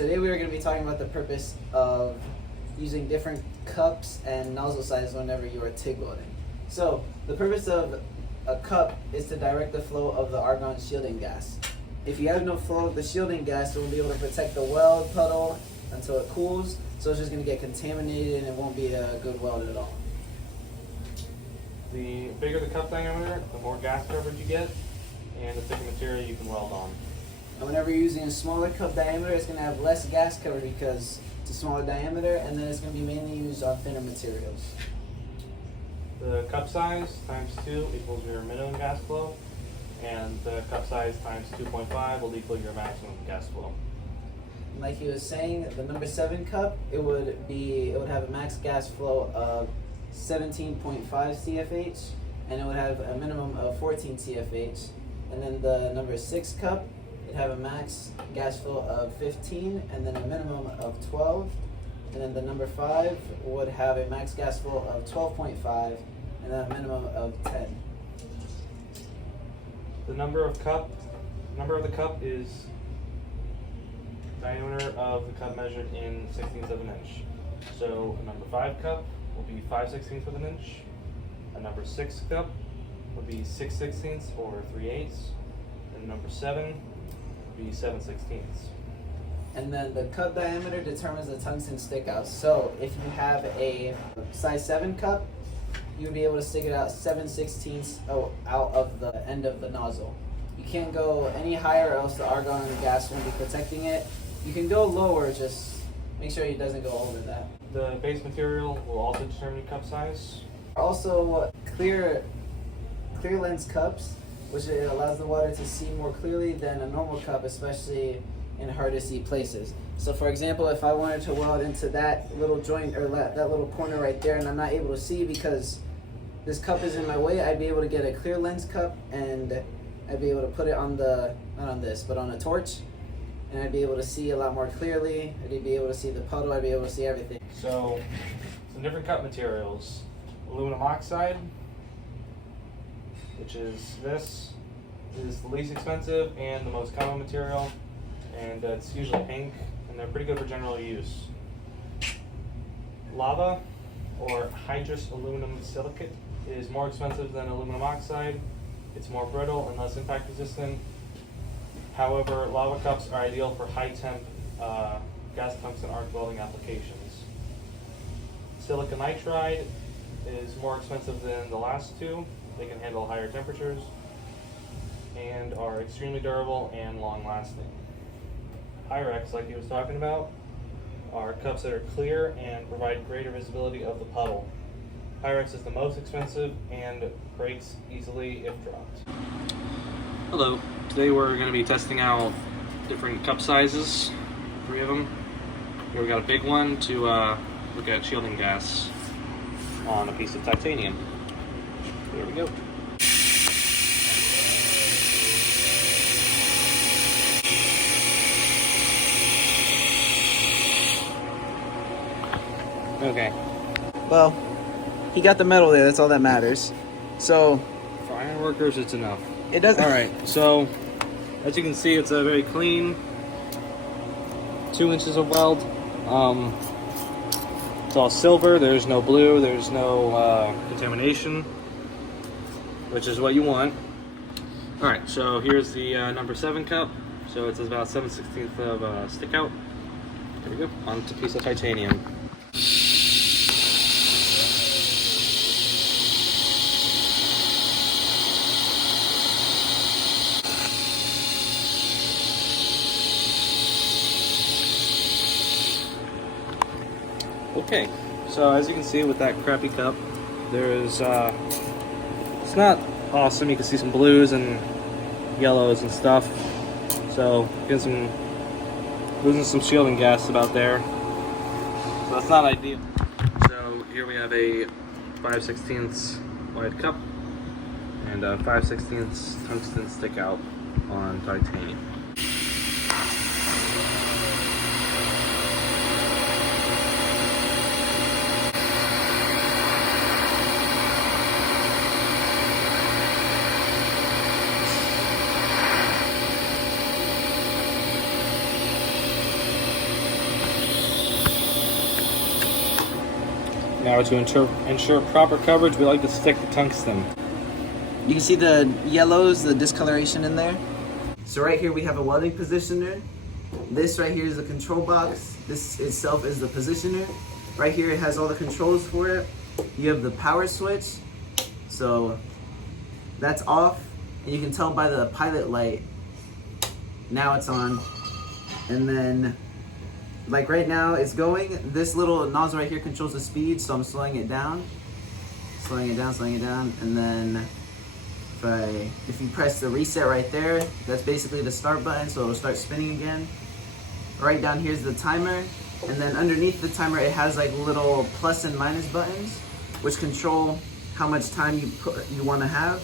Today we are going to be talking about the purpose of using different cups and nozzle sizes whenever you are TIG welding. So the purpose of a cup is to direct the flow of the argon shielding gas. If you have no flow of the shielding gas, it will be able to protect the weld puddle until it cools, so it's just going to get contaminated and it won't be a good weld at all. The bigger the cup diameter, the more gas coverage you get, and the thicker material you can weld on. And whenever you're using a smaller cup diameter, it's going to have less gas coverage because it's a smaller diameter, and then it's going to be mainly used on thinner materials. The cup size times 2 equals your minimum gas flow, and the cup size times 2.5 will equal your maximum gas flow. And like he was saying, the number 7 cup, it would have a max gas flow of 17.5 CFH, and it would have a minimum of 14 CFH. And then the number 6 cup, it'd have a max gas flow of 15 and then a minimum of 12. And then the number 5 would have a max gas flow of 12.5 and then a minimum of 10. The number of the cup is diameter of the cup measured in 16ths of an inch. So a number 5 cup will be 5/16 of an inch. A number 6 cup would be 6/16 or 3/8. And number 7 would be 7/16. And then the cup diameter determines the tungsten stickouts. So if you have a size 7 cup, you'll be able to stick it out 7/16 out of the end of the nozzle. You can't go any higher or else the argon and the gas won't be protecting it. You can go lower, just make sure it doesn't go over that. The base material will also determine your cup size. Also, clear lens cups, which allows the water to see more clearly than a normal cup, especially in hard to see places. So for example, if I wanted to weld into that little joint or that little corner right there and I'm not able to see because this cup is in my way, I'd be able to get a clear lens cup and I'd be able to put it on not on this, but on a torch, and I'd be able to see a lot more clearly. I'd be able to see the puddle, I'd be able to see everything. So, some different cup materials. Aluminum oxide, which is this, is the least expensive and the most common material, and it's usually pink, and they're pretty good for general use. Lava, or hydrous aluminum silicate, is more expensive than aluminum oxide. It's more brittle and less impact resistant. However, lava cups are ideal for high temp gas tungsten arc welding applications. Silicon nitride is more expensive than the last two. They can handle higher temperatures and are extremely durable and long lasting. Pyrex, like he was talking about, are cups that are clear and provide greater visibility of the puddle. Pyrex is the most expensive and breaks easily if dropped. Hello, today we're going to be testing out different cup sizes, 3 of them. Here we got a big one to look at shielding gas on a piece of titanium. There we go. Okay. Well, he got the metal there, that's all that matters. So, For iron workers, it's enough. it doesn't... Alright, so as you can see, it's a very clean 2 inches of weld. It's all silver, there's no blue, there's no contamination, which is what you want. Alright, so here's the number 7 cup. So it's about 7/16 of stick out. There we go, onto a piece of titanium. Okay, so as you can see with that crappy cup, there's it's not awesome. You can see some blues and yellows and stuff. So losing some shielding gas about there. So that's not ideal. So here we have a 5/16 wide cup and a 5/16 tungsten stick out on titanium. Now to ensure proper coverage, we like to stick the tungsten. You can see the yellows, the discoloration in there. So right here we have a welding positioner. This right here is the control box. This itself is the positioner. Right here it has all the controls for it. You have the power switch. So that's off. And you can tell by the pilot light. Now it's on. And then, like right now it's going. This little nozzle right here controls the speed, so I'm slowing it down. Slowing it down. And then if you press the reset right there, that's basically the start button, so it'll start spinning again. Right down here's the timer, and then underneath the timer it has like little plus and minus buttons, which control how much time you want to have.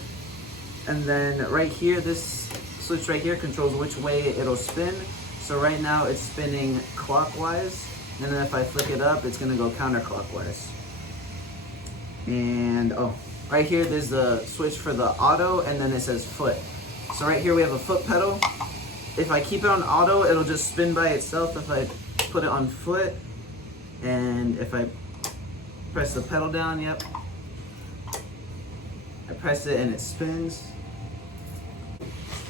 And then right here, this switch right here controls which way it'll spin. So right now it's spinning clockwise, and then if I flick it up, it's gonna go counterclockwise. And right here, there's the switch for the auto, and then it says foot. So right here we have a foot pedal. If I keep it on auto, it'll just spin by itself. If I put it on foot, and if I press the pedal down, yep. I press it and it spins.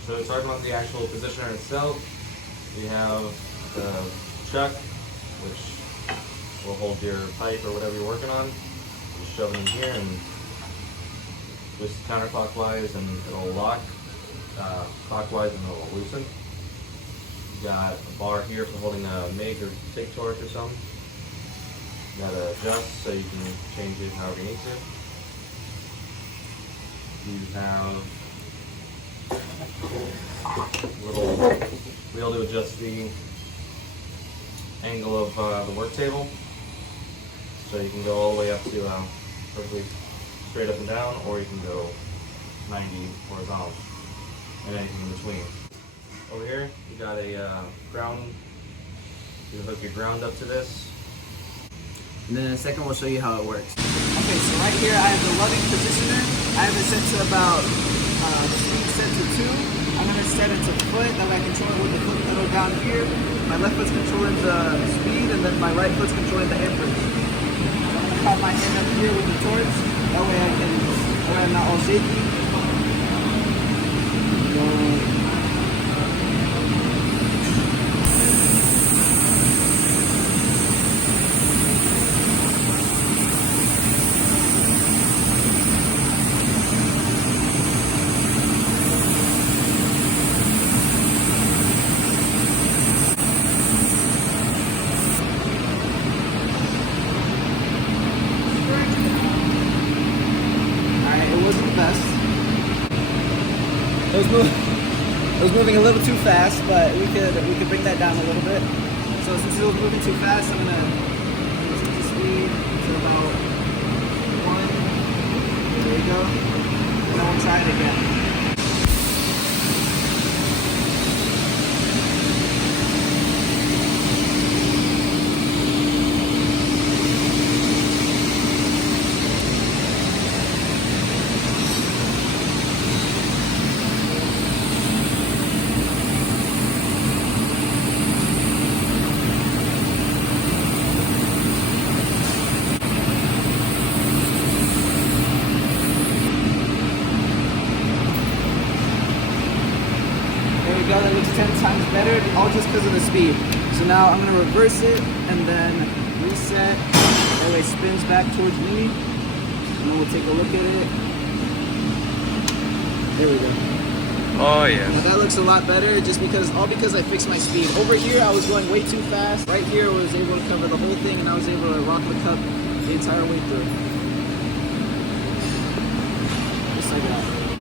So talking about the actual positioner itself, we have the chuck, which will hold your pipe or whatever you're working on. Just shove it in here and twist counterclockwise and it'll lock, clockwise and it'll loosen. You got a bar here for holding a MIG or TIG torch or something. You got to adjust so you can change it however you need to. You have little wheel to adjust the angle of the work table. So you can go all the way up to perfectly straight up and down, or you can go 90 horizontal, and anything in between. Over here, you got a ground. You hook your ground up to this. And then in a second, we'll show you how it works. Okay, so right here I have the welding positioner. I have it set to about speed set to 2. I'm going to set it to foot, that way I control it with the foot pedal down here. My left foot's controlling the speed, and then my right foot's controlling the amperage. So I'm going to pop my hand up here with the torch. That way I'm not all shaky. It was moving a little too fast, but we could bring that down a little bit. So since it was moving too fast, I'm gonna increase the speed to about 1. There we go. And then we'll try it again. That looks 10 times better, all just because of the speed. So now I'm going to reverse it and then reset. That way it spins back towards me. And then we'll take a look at it. There we go. Oh yeah. Now that looks a lot better, just because I fixed my speed. Over here I was going way too fast. Right here I was able to cover the whole thing, and I was able to rock the cup the entire way through. Just like that.